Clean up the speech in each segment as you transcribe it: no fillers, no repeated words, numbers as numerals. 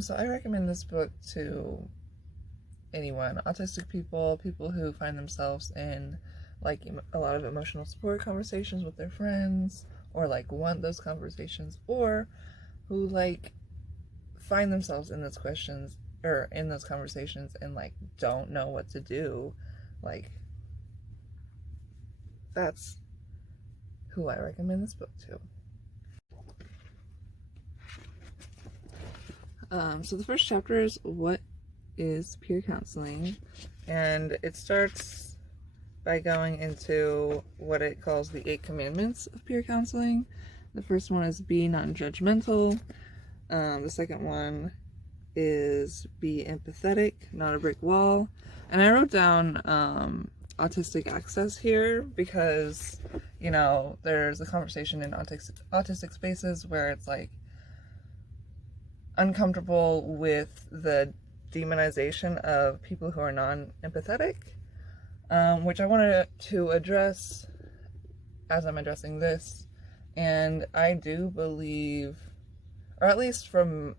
So I recommend this book to anyone, autistic people, people who find themselves in like a lot of emotional support conversations with their friends, or like want those conversations, or who like find themselves in those questions or in those conversations and like don't know what to do. Like, that's who I recommend this book to. So the first chapter is what is peer counseling, and it starts by going into what it calls the 8 commandments of peer counseling. The first one is be non-judgmental. The second one is be empathetic, not a brick wall. And I wrote down autistic access here because, you know, there's a conversation in autistic spaces where it's like uncomfortable with the demonization of people who are non-empathetic, which I wanted to address as I'm addressing this. And I do believe, or at least for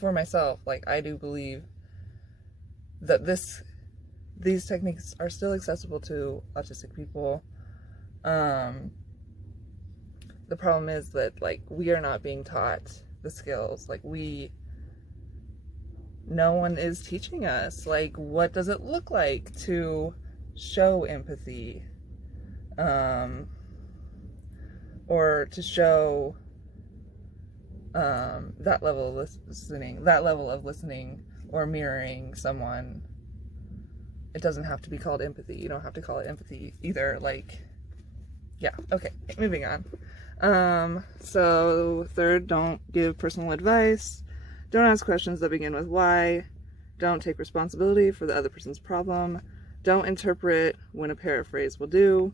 myself, like I do believe that these techniques are still accessible to autistic people. The problem is that like we are not being taught the skills. Like no one is teaching us like what does it look like to show empathy, or to show that level of listening or mirroring someone. It doesn't have to be called empathy. You don't have to call it empathy either. Like, yeah, okay, moving on. So third, don't give personal advice. Don't ask questions that begin with why. Don't take responsibility for the other person's problem. Don't interpret when a paraphrase will do.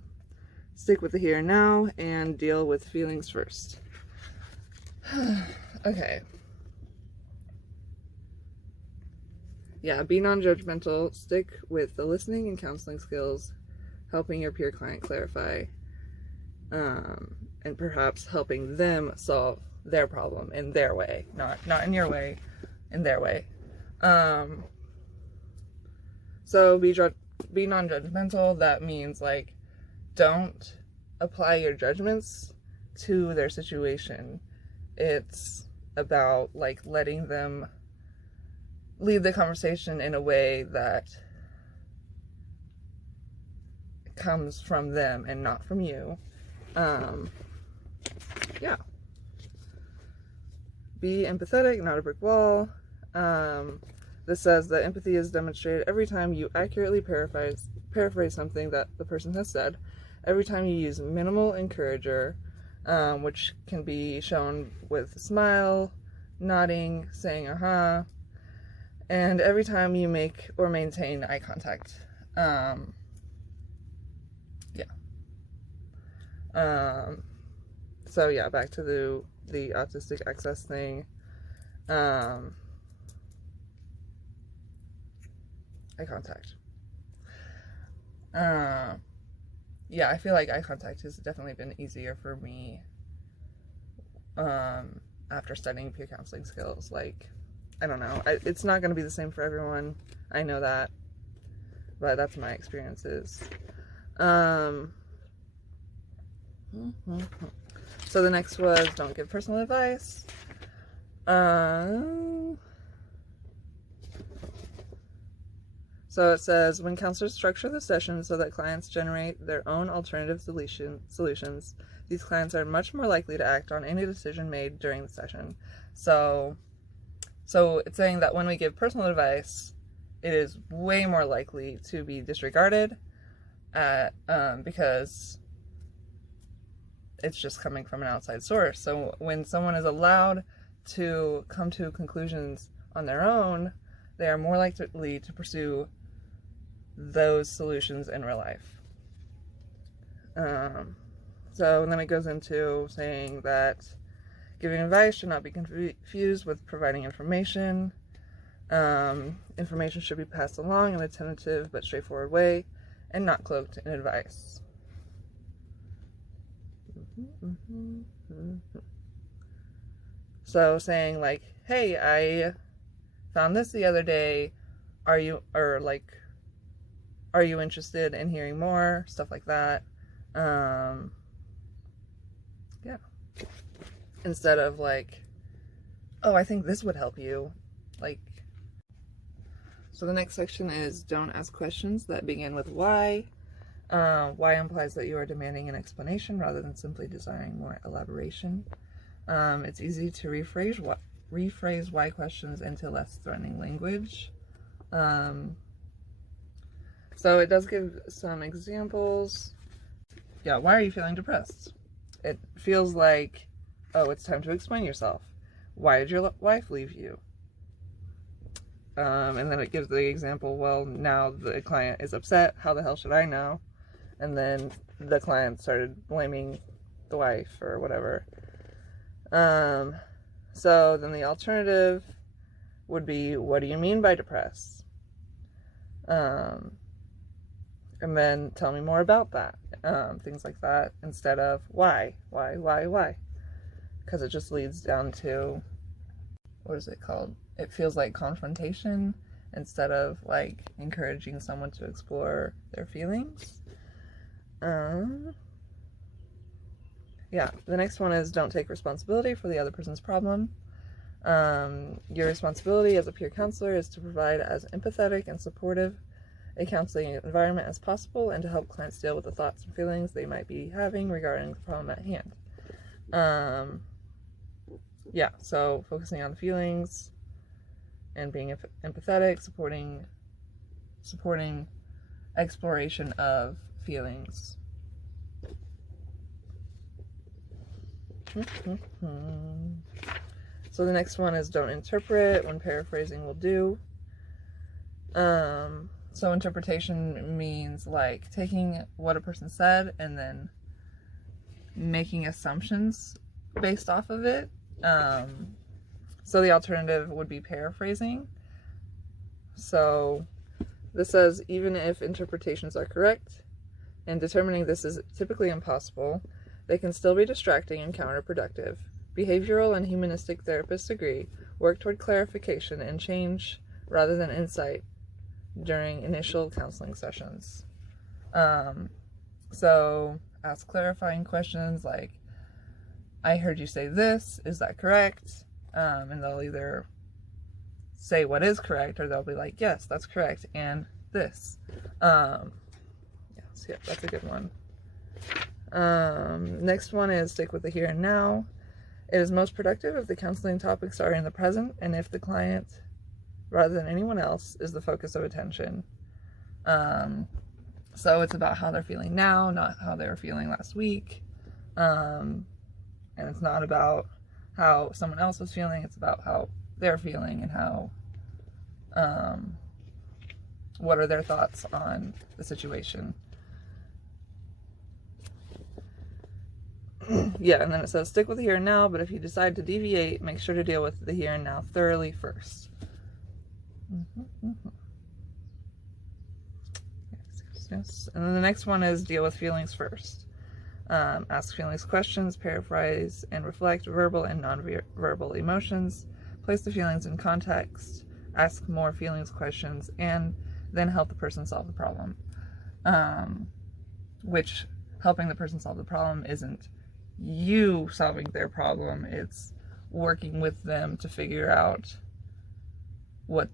Stick with the here and now and deal with feelings first. Okay. Yeah, be non-judgmental. Stick with the listening and counseling skills, helping your peer client clarify, and perhaps helping them solve their problem in their way, not in your way, in their way. So be non-judgmental. That means like don't apply your judgments to their situation. It's about like letting them lead the conversation in a way that comes from them and not from you. Yeah. Be empathetic, not a brick wall. This says that empathy is demonstrated every time you accurately paraphrase something that the person has said, every time you use minimal encourager, which can be shown with a smile, nodding, saying uh-huh, and every time you make or maintain eye contact. So yeah, back to the autistic access thing. Eye contact. Yeah, I feel like eye contact has definitely been easier for me after studying peer counseling skills. Like, I don't know. It's not going to be the same for everyone. I know that. But that's my experiences. So the next was don't give personal advice. So it says, when counselors structure the session so that clients generate their own alternative solutions, these clients are much more likely to act on any decision made during the session. So it's saying that when we give personal advice, it is way more likely to be disregarded because it's just coming from an outside source. So when someone is allowed to come to conclusions on their own, they are more likely to pursue those solutions in real life. So then it goes into saying that giving advice should not be confused with providing information. Information should be passed along in a tentative but straightforward way and not cloaked in advice. So saying like, hey, I found this the other day, are you interested in hearing more? Stuff like that. Yeah. Instead of like, oh, I think this would help you. Like, so the next section is don't ask questions that begin with why. Why implies that you are demanding an explanation rather than simply desiring more elaboration. It's easy to rephrase why questions into less threatening language. So it does give some examples. Yeah, why are you feeling depressed? It feels like, oh, it's time to explain yourself. Why did your wife leave you? And then it gives the example, well, now the client is upset. How the hell should I know? And then the client started blaming the wife or whatever. So then the alternative would be, what do you mean by depressed? And then tell me more about that. Things like that, instead of why? Because it just leads down to, what is it called? It feels like confrontation instead of like encouraging someone to explore their feelings. Yeah, the next one is don't take responsibility for the other person's problem. Your responsibility as a peer counselor is to provide as empathetic and supportive a counseling environment as possible and to help clients deal with the thoughts and feelings they might be having regarding the problem at hand. Yeah, so focusing on the feelings and being empathetic, supporting exploration of feelings. So the next one is don't interpret when paraphrasing will do. So interpretation means like taking what a person said and then making assumptions based off of it. So the alternative would be paraphrasing. So this says, even if interpretations are correct, and determining this is typically impossible, they can still be distracting and counterproductive. Behavioral and humanistic therapists agree, work toward clarification and change rather than insight during initial counseling sessions. So ask clarifying questions like, I heard you say this, is that correct? And they'll either say what is correct, or they'll be like, yes, that's correct, and this. Yes, yeah, that's a good one. Next one is stick with the here and now. It is most productive if the counseling topics are in the present and if the client, rather than anyone else, is the focus of attention. So it's about how they're feeling now, not how they were feeling last week. And it's not about how someone else was feeling, it's about how they're feeling and how, what are their thoughts on the situation. Yeah, and then it says stick with the here and now, but if you decide to deviate, make sure to deal with the here and now thoroughly first. Yes. And then the next one is deal with feelings first. Ask feelings questions, paraphrase and reflect verbal and non-verbal emotions, place the feelings in context, ask more feelings questions, and then help the person solve the problem. Which helping the person solve the problem isn't you solving their problem, it's working with them to figure out what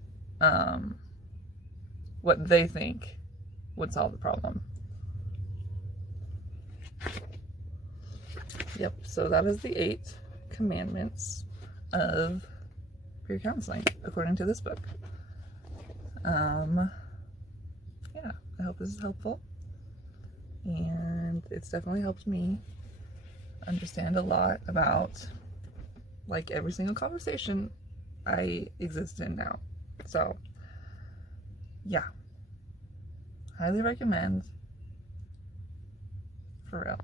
they think would solve the problem. Yep, so that is the 8 commandments of peer counseling, according to this book. Yeah, I hope this is helpful. And it's definitely helped me understand a lot about, like, every single conversation I exist in now. So, yeah. Highly recommend. For real.